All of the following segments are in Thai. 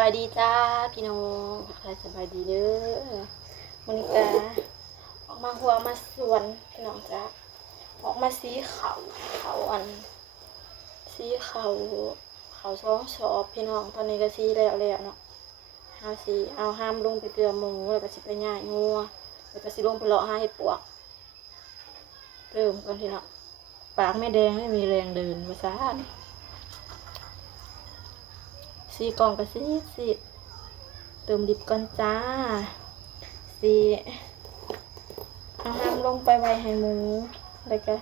บายดีจ้าพี่น้องใครสบายดีเด้อวันนี้ก็ออกมาหัวมาสวนพี่น้องจ้าออกมาสีเขาอันสีเขาซ้องชอบพี่น้องตอนนี้ก็สีแล้วเนาะเอาห้ามลงไปเกลือหมูแล้วก็สิไปย่างงัวแล้วก็สิลงไปเลาะหาเห็ดปวกเริ่มก่อนพี่น้องปากไม่แดงไม่มีแรงเดินภาษาสีกล่องก็สีเติมดิบก่อนจ้าสีเอาห้ามลงไปไว้ให้หมูแล้วก็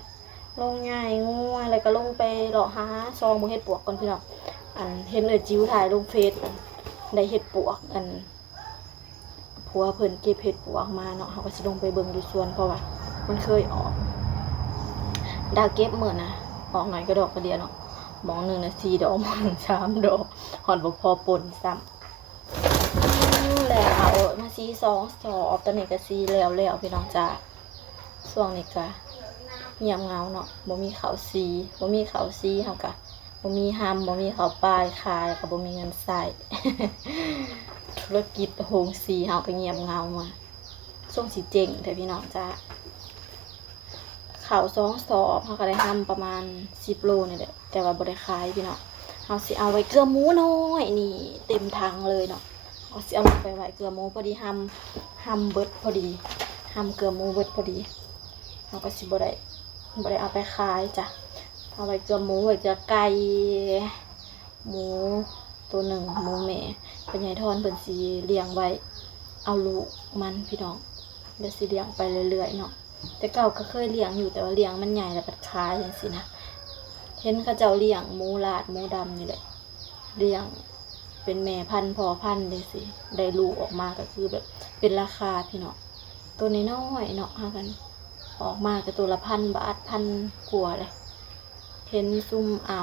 ลงง่ายงัวแล้วก็ลงไปเลาะหาซองหมูเห็ดปวกก่อนพี่น้องอันเห็นเลยจิ้วถ่ายลงเฟซได้เห็ดปวกอันผัวเพิ่นเก็บเห็ดปวกมาเนาะเขาก็สิลงไปเบิ่งอยู่สวนเพราะว่ามันเคยออกดาวเก็บเหมือนนะออกหน่อยก็ดอกกระเดียเนาะมองหนึ่งนะ4 ดอกมอง3 ดอกหอนบอกพอปนซ้ำแล้วเอามาซี2 สอบตอนนี้ก็ซีแล้วพี่น้องจ้าช่วงนี้ก็เงียบเงาเนาะบ่มีเขาซีเฮากะบ่มีฮัมบ่มีเขาปลายขายก็บ่มีเงินใส่ธุรกิจโฮงซีเฮาก็เงียบเงามาช่วงสิเจ๊งแต่พี่น้องจ้าเขา2 สอบเขาก็ได้ทำประมาณ10 โลนี่แหละแต่ว่าบ่ได้ขายพี่น้องเขาสิเอาไว้เกลือหมูน้อยนี่เต็มถังเลยเนาะเขาสิเอาไปไว้เกลือหมูพอดีทำเบิดพอดีทำเกลือหมูเบิดพอดีเขาก็สิบ่ได้เอาไปขายจ้ะเอาไว้เกลือหมูไว้เกลือไก่หมูตัวหนึ่งหมูแม่เป็นใหญ่ทอนเพิ่นสิเลี้ยงไว้เอาลูกมันพี่น้องเดี๋ยวสิเลี้ยงไปเรื่อยๆเนาะแต่เก่าก็เคยเลี้ยงอยู่แต่ว่าเลี้ยงมันใหญ่แล้วปัดขายอย่างสินะเห็นเขาเจ้าเลี้ยงหมูลาดหมูดำนี่แหละเลี้ยงเป็นแม่พันธุ์พ่อพันธุ์เลยสิได้ลูกออกมาก็คือแบบเป็นราคาพี่เนาะตัวน้อยๆเนาะกันออกมาก็ตัวละ1,000 บาท1,000 กว่าเลยเห็นซุ่มอา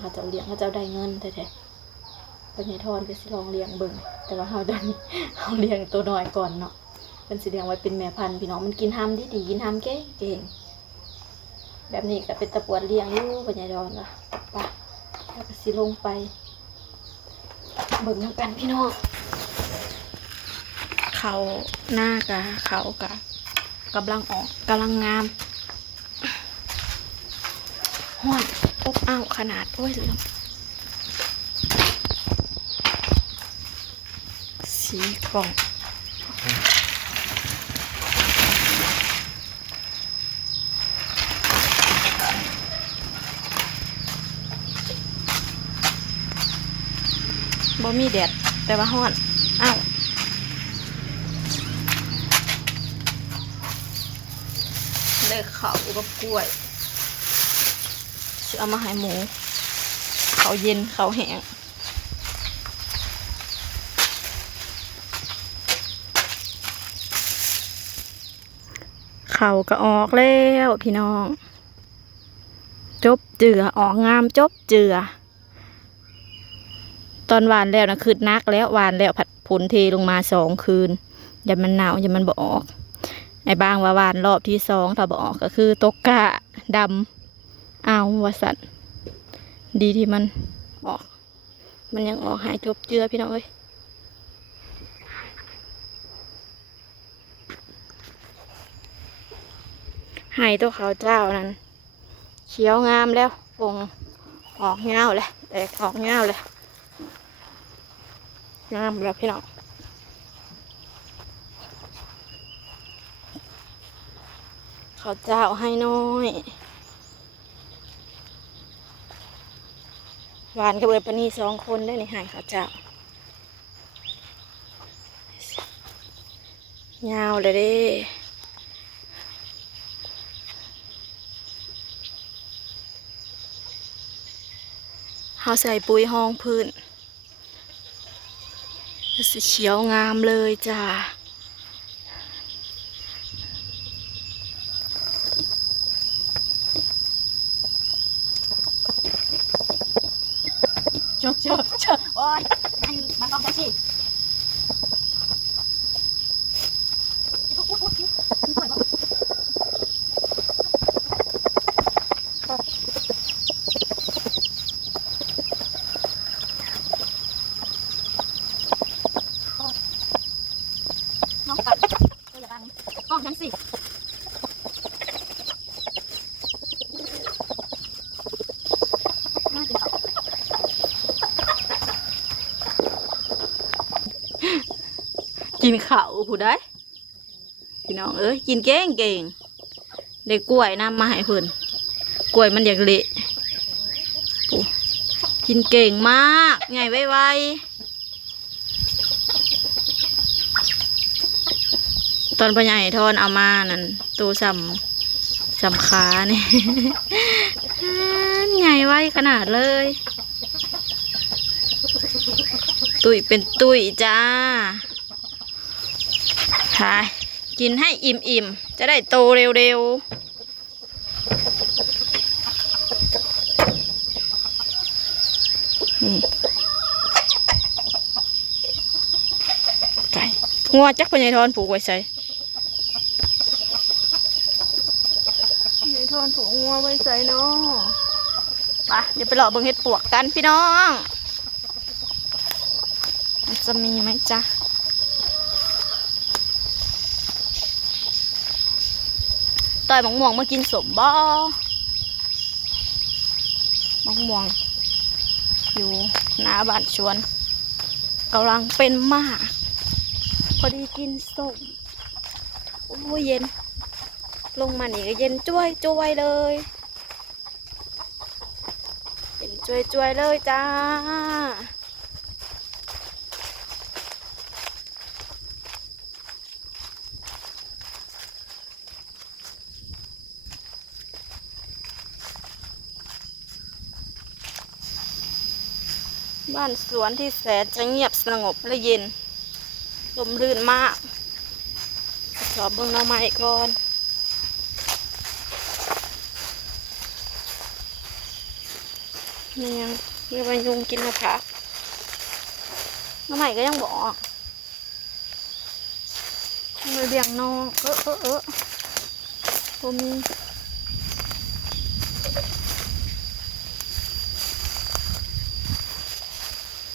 เขาเจ้าเลี้ยงเขาเจ้าได้เงินแท้ๆปัญญาทอนก็สิลองเลี้ยงเบิ่งแต่ว่าเขาเลี้ยงตัวน้อยก่อนเนาะเป็นสิเลี้ยงไว้เป็นแม่พันธุ์พี่น้องมันกินห้ำดีกินห้ำเก่งแบบนี้ก็เป็นตะปวดเลี้ยงอยู่ปัญญาทอนละปะแล้วก็สิลงไปเบิ่งน้ำกันพี่น้องเขาหน้ากะเขากะกำลังออกกำลังงามห้อนอบอ้าวขนาดโอ้ยลืมสีกล่องบ่มีแดดแต่ว่าห้อนอ้าวเลิกเขากับกล้วยเอามาให้หมูเขาเย็นเขาแห้งเขาก็ออกแล้วพี่น้องจบเจือออกงามจบเจือตอนหวานแล้วนะคืนนักแล้วหวานแล้วผัดผลเทลงมา2 คืนอย่ามันหนาวอย่ามันบ่ออกไอ้บางว่าหวานรอบที่2ถ้าบ่ออกก็คือตกกะดำเอาวสัตว์ดีที่มันออกมันยังออกหายจบเจือพี่น้องเอ้ยหายตัวขาวเจ้านั้นเขียวงามแล้วปงออกเงาเลยแตกออกเงาเลยงามแล้วพี่น้องขาวเจ้าให้น้อยหวานกับเบิดปนี2 คนได้ในหายขาวเจ้ายาวเลยเด้เขาใส่ปุ๋ยห้องพื้นสีเขียวงามเลยจ้าจบโอ้ยมันต้องใช้สิ กินข้าวผู้ใดพี่น้องเอ้ยกินเก่งได้กล้วยนำมาให้เพิ่นกล้วยมันอยากเละปุ๊กินเก่งมากไงไวๆตอนพ่อใหญ่ทอนเอามานั่นตัวสำขาเนี่ย ไงไวขนาดเลยตุยเป็นตุยจ้าหากินให้อิ่มๆจะได้โตเร็วๆไก่งัวจักพญายทอนผูกไว้ใส่พญายทอนผูกงัวไว้ใส่เนาะไปเดี๋ยวไปรอเบิ่งเห็ดปวกกันพี่น้องมันจะมีไหมจ๊ะต่อยหมองม่วงมากินสมบ่หมองม่วงอยู่หน้าบ้านชวนกำลังเป็นมากพอดีกินส้มโอ้ยเย็นลงมานี่ก็เย็นจ้วยเลยเย็นจ้วยเลยจ้าบ้านสวนที่แสนจะเงียบสงบและเย็นลมรื่นมากขอเบิ่งหน่อไม้ก่อนนี่ยังมีใบยุงกินมะพร้าวหน่อไม้ก็ยังบอกมือเบี่ยงนองผมมี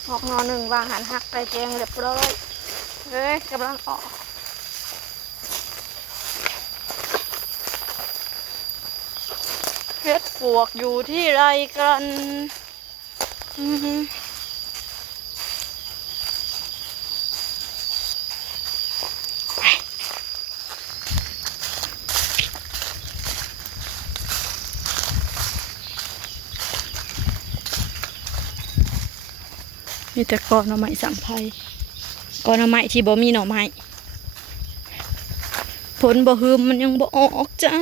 ออกนอหนึ่งวางหันหักไปแกงเรียบร้อยเฮ้ยกำลังออกเห็ดปวกอยู่ที่ไรกันมีแต่กอหน่อไม้สังไพรกอหน่อไม้ที่บ่มีหน่อไม้ผลบ่หืมมันยังบ่ออกจ้า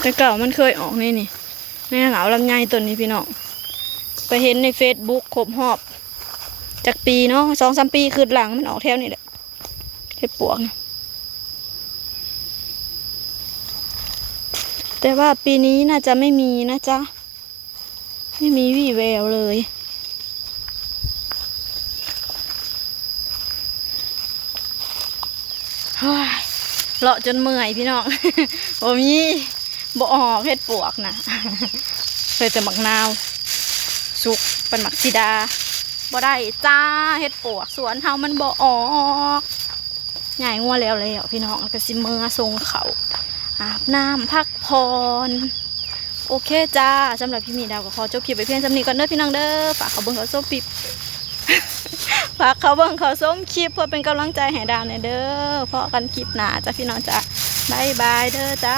แต่เก่ามันเคยออกนี่ในเหงาลำไยต้นนี้พี่น้องไปเห็นในเฟซบุ๊กครบหอบจากปีเนาะ2-3 ปีคืนหลังมันออกแถวนี่แหละเห็ดปวกแต่ว่าปีนี้น่าจะไม่มีนะจ๊ะไม่มีวี่แววเลยเลาะจนเมื่อยพี่น้อง โอ้มีบ่ออกเห็ดปวกนะ เคยแต่หมักนาวสุกเป็นหมักสีดาบ่ได้จ้าเห็ดปวกสวนเฮามันบ่ออกใหญ่งัวแล้วพี่น้องก็สิเมื่อทรงเขาอาบน้ำพักผ่อนโอเคจ้าสำหรับพี่มีดาวก็ขอจบคลิปไปเพียงสำนี้ก่อนเด้อพี่น้องเด้อฝากเขาเบิ่งเขาส้มปิบ ฝากเขาเบิ่งเขาส้มคลิปเพื่อเป็นกำลังใจให้ดาวในเด้อเพราะกันคลิปหน้าจ้าพี่น้องจ้าบายบายเด้อจ้า